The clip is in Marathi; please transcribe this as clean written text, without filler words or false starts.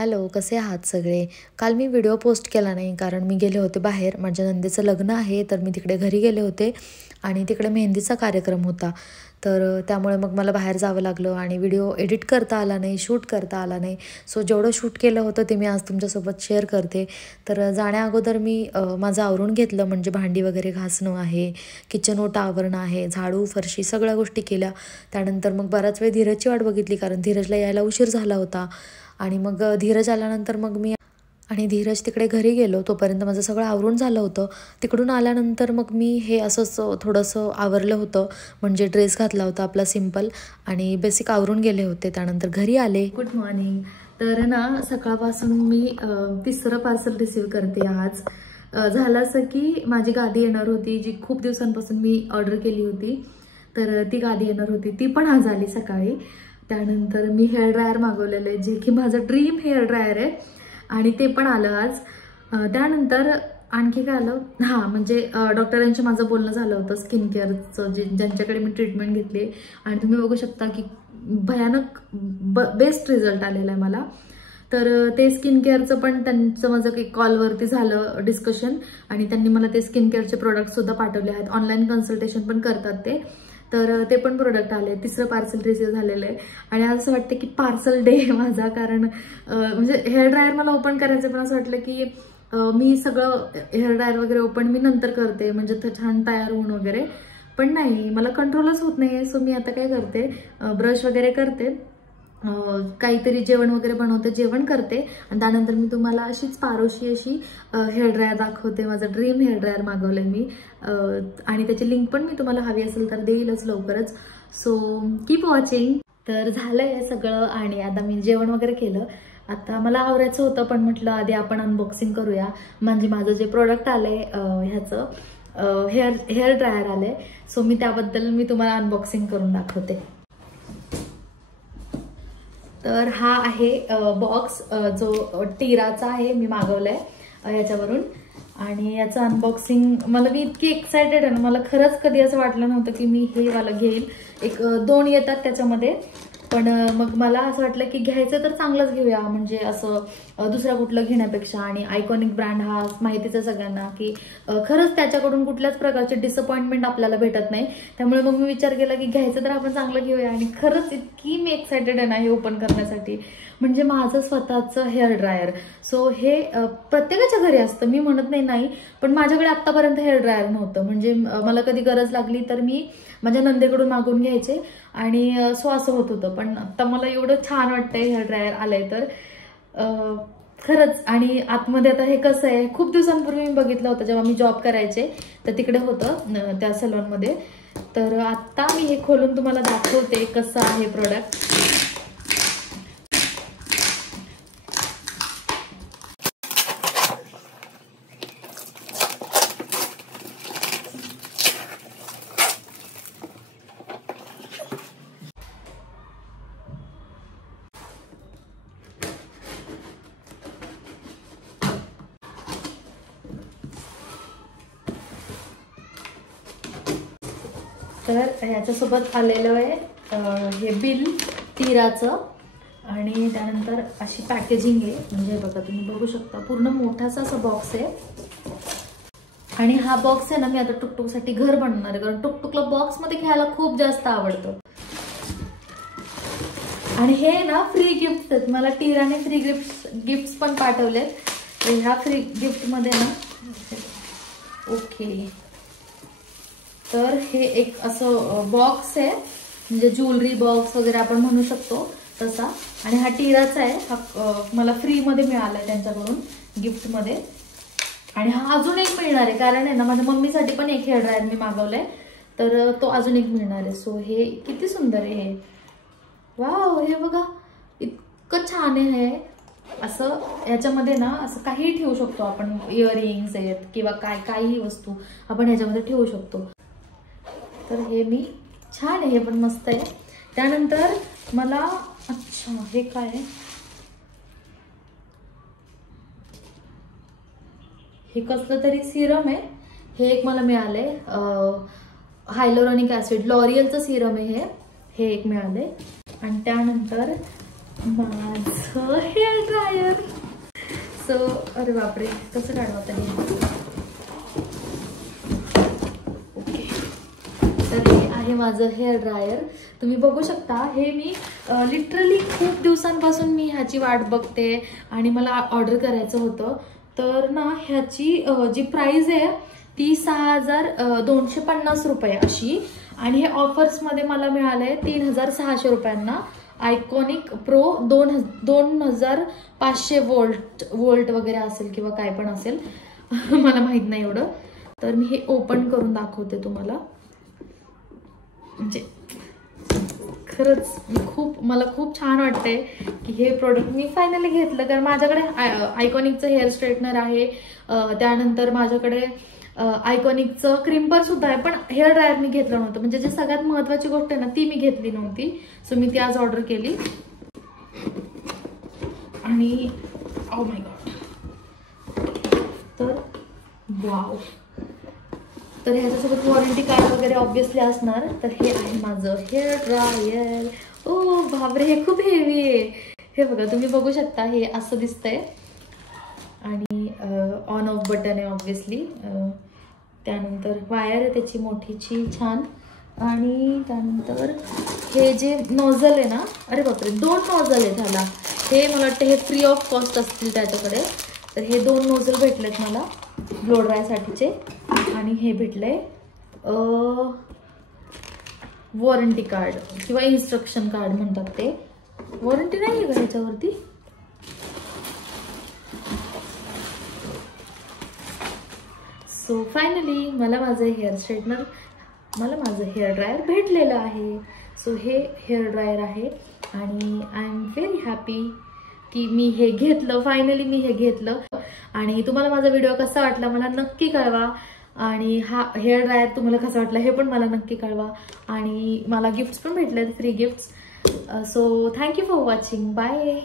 हॅलो, कसे आहात सगळे? काल मी व्हिडिओ पोस्ट केला नाही कारण मी गेले होते बाहेर. माझ्या नंदेचं लग्न आहे तर मी तिकडे घरी गेले होते आणि तिकडे मेहंदीचा कार्यक्रम होता. तर त्यामुळे मग मला बाहेर जावं लागलं आणि व्हिडिओ एडिट करता आला नाही, शूट करता आला नाही. सो जेवढं शूट केलं होतं ते मी आज तुमच्यासोबत शेअर करते. तर जाण्याअगोदर मी माझं आवरून घेतलं, म्हणजे भांडी वगैरे घासणं आहे, किचन ओटा आवरणं आहे, झाडू फरशी सगळ्या गोष्टी केल्या. त्यानंतर मग बराच वेळ धीरजची वाट बघितली कारण धीरजला यायला उशीर झाला होता. आणि मग धीरज आल्यानंतर मग मी आणि धीरज तिकडे घरी गेलो. तोपर्यंत माझं सगळं आवरून झालं होतं. तिकडून आल्यानंतर मग मी हे असंच थोडंसं आवरलं होतं, म्हणजे ड्रेस घातला होता आपला सिम्पल आणि बेसिक आवरून गेले होते. त्यानंतर घरी आले. Good morning. तर ना सकाळपासून मी तिसरं पार्सल रिसीव करते आज. झालं असं की माझी गादी येणार होती, जी खूप दिवसांपासून मी ऑर्डर केली होती. तर ती गादी येणार होती, ती पण आज आली सकाळी. त्यानंतर मी हेअर ड्रायर मागवलेलं आहे, जे की माझं ड्रीम हेअर ड्रायर आहे आणि ते पण आलं आज. त्यानंतर आणखी काय आलं, हां म्हणजे डॉक्टरांशी माझं बोलणं झालं होतं स्किन केअरचं, ज्यांच्याकडे मी ट्रीटमेंट घेतली आणि तुम्ही बघू शकता की भयानक बेस्ट रिझल्ट आलेला आहे मला. तर ते स्किन केअरचं पण त्यांचं माझं काही कॉलवरती झालं डिस्कशन आणि त्यांनी मला ते स्किन केअरचे प्रोडक्टसुद्धा पाठवले आहेत. ऑनलाईन कन्सल्टेशन पण करतात ते. तर ते पण प्रोडक्ट आले. तिसरं पार्सल रिसीव झालेलं आहे आणि आज असं वाटतं की पार्सल डे आहे माझा, कारण म्हणजे हेअर ड्रायर मला ओपन करायचं, पण असं वाटलं की मी सगळं हेअर ड्रायर वगैरे ओपन मी नंतर करते, म्हणजे छान तयार होऊन वगैरे. पण नाही, मला कंट्रोलच होत नाही आहे. सो मी आता काय करते, ब्रश वगैरे करते, काहीतरी जेवण वगैरे बनवते, जेवण करते आणि त्यानंतर मी तुम्हाला अशीच पारोशी अशी हेअर ड्रायर दाखवते. माझं ड्रीम हेअर ड्रायर मागवलंय मी आणि त्याची लिंक पण मी तुम्हाला हवी असेल तर देईलच लवकरच. So keep watching. तर झालंय सगळं आणि आता मी जेवण वगैरे केलं. आता मला आवरायचं होतं, पण म्हटलं आधी आपण अनबॉक्सिंग करूया. म्हणजे माझं जे प्रोडक्ट आलंय ह्याचं हेअर ड्रायर आलंय, सो मी त्याबद्दल मी तुम्हाला अनबॉक्सिंग करून दाखवते. तर हा आहे बॉक्स, जो टीराचा आहे, मी मागवलाय याच्यावरून. आणि याचं अनबॉक्सिंग मला, मी इतकी एक्सायटेड आहे ना, मला खरंच कधी असं वाटलं नव्हतं की मी हे वाला घेईल. एक 2 येतात त्याच्यामध्ये, पण मग मला असं वाटलं की घ्यायचं तर चांगलंच घेऊया, म्हणजे असं दुसऱ्या कुठलं घेण्यापेक्षा. आणि आयकॉनिक ब्रँड हा माहितीच आहे सगळ्यांना की खरंच त्याच्याकडून कुठल्याच प्रकारचे डिसअपॉइंटमेंट आपल्याला भेटत नाही. त्यामुळे मग मी विचार केला की घ्यायचं तर आपण चांगलं घेऊया. आणि खरंच इतकी मी एक्सायटेड आहे ना हे ओपन करण्यासाठी, म्हणजे माझं स्वतःचं हेअर ड्रायर. सो हे प्रत्येकाच्या घरी असतं, मी म्हणत नाही, पण माझ्याकडे आत्तापर्यंत हेअर ड्रायर नव्हतं. म्हणजे मला कधी गरज लागली तर मी माझ्या नंदेकडून मागून घ्यायचे आणि सो असं होत होतं. पण आता मला एवढं छान वाटतंय हेअर ड्रायर आलंय तर खरंच. आणि आतमध्ये आता हे कसं आहे, खूप दिवसांपूर्वी मी बघितलं होतं जेव्हा मी जॉब करायचे, तर तिकडे होतं त्या सलॉनमध्ये. तर आता मी हे खोलून तुम्हाला दाखवते कसं आहे प्रोडक्ट. तर ह्याच्यासोबत आलेलं आहे हे बिल टीराचं आणि त्यानंतर अशी पॅकेजिंग आहे. म्हणजे बघा, तुम्ही बघू शकता पूर्ण मोठासा असा बॉक्स आहे. आणि हा बॉक्स आहे ना, मी आता टुकटुकसाठी घर बनवणार आहे, कारण टुकटुकला बॉक्समध्ये घ्यायला खूप जास्त आवडतं. आणि हे ना फ्री गिफ्ट आहेत, मला टीराने फ्री गिफ्ट पण पाठवलेत. ह्या फ्री गिफ्टमध्ये ना, ओके, तर हे एक असं बॉक्स आहे, म्हणजे ज्वेलरी बॉक्स वगैरे आपण म्हणू शकतो तसा. आणि हा टीराचा आहे, हा मला फ्रीमध्ये मिळाला आहे त्यांच्याकडून गिफ्टमध्ये. आणि हा अजून एक मिळणार आहे, कारण आहे ना माझ्या मम्मीसाठी पण एक हेअर ड्रायर मी मागवलाय, तर तो अजून एक मिळणार आहे. सो हे किती सुंदर आहे हे, वाव, हे बघा इतकं छान आहे हे. असं ह्याच्यामध्ये ना असं काही ठेवू शकतो आपण, इयरिंग्स आहेत किंवा काही वस्तू आपण ह्याच्यामध्ये ठेवू शकतो. तर हे मी छान आहे, हे पण मस्त आहे. त्यानंतर मला, अच्छा हे काय आहे, हे कसलं तरी सिरम आहे. हे एक मला मिळालंय, हायलोरॉनिक ऍसिड, लॉरियलचं सिरम आहे हे एक मिळालंय. आणि त्यानंतर माझं हेअर ड्रायर. सो अरे बापरे, कसं काढवतं हे. ओके, तर हे आहे माझं हेअर ड्रायर. तुम्ही बघू शकता, हे मी लिटरली खूप दिवसांपासून मी ह्याची वाट बघते आणि मला ऑर्डर करायचं होतं. तर ना ह्याची जी प्राइस आहे ती 6250 रुपये अशी, आणि हे ऑफर्समध्ये मला मिळालं आहे 3600 रुपयांना. आयकॉनिक प्रो 2500 वोल्ट वगैरे असेल किंवा काय पण असेल, मला माहीत नाही एवढं. तर मी हे ओपन करून दाखवते तुम्हाला. म्हणजे खरंच मला खूप छान वाटतंय की हे प्रोडक्ट मी फायनली घेतलं. कारण माझ्याकडे आयकॉनिकचं हेअर स्ट्रेटनर आहे, त्यानंतर माझ्याकडे आयकॉनिकचं क्रिम्पर सुद्धा आहे, पण हेअर ड्रायर मी घेतलं नव्हतं. म्हणजे जी सगळ्यात महत्त्वाची गोष्ट आहे ना, ती मी घेतली नव्हती. सो मी ती आज ऑर्डर केली. आणि ओ माय गॉड, तर वाव. तर ह्याच्यासोबत वॉरंटी कार्ड वगैरे ऑब्विसली असणार. तर हे आहे माझं हेअर ड्रायर. ओ बापरे, हे खूप हेवी आहे. हे बघा, तुम्ही बघू शकता, हे असं दिसतंय. आणि ऑन ऑफ बटन आहे ऑब्विसली. त्यानंतर वायर आहे त्याची मोठीची छान. आणि त्यानंतर हे जे नॉझल आहे ना, अरे बापरे 2 नॉझल आहे ह्याला. हे मला वाटतं हे फ्री ऑफ कॉस्ट असतील त्याच्याकडे. तर हे 2 नॉझल भेटलेत मला ब्लो ड्रायसाठीचे. आणि हे भेटले वॉरंटी कार्ड किंवा इन्स्ट्रक्शन कार्ड म्हणतात ते. वॉरंटी नाही आहे का ह्याच्यावरती? सो फायनली मला माझं हेअर ड्रायर भेटलेलं आहे. सो हे हेअर ड्रायर आहे आणि आय एम व्हेरी हॅपी की मी हे घेतलं. फायनली मी हे घेतलं. आणि तुम्हाला माझा व्हिडिओ कसा वाटला मला नक्की कळवा. आणि हा हेअर ड्रायर तुम्हाला कसा वाटला हे पण मला नक्की कळवा. आणि मला गिफ्ट्स पण भेटले, free gifts. So thank you for watching. Bye.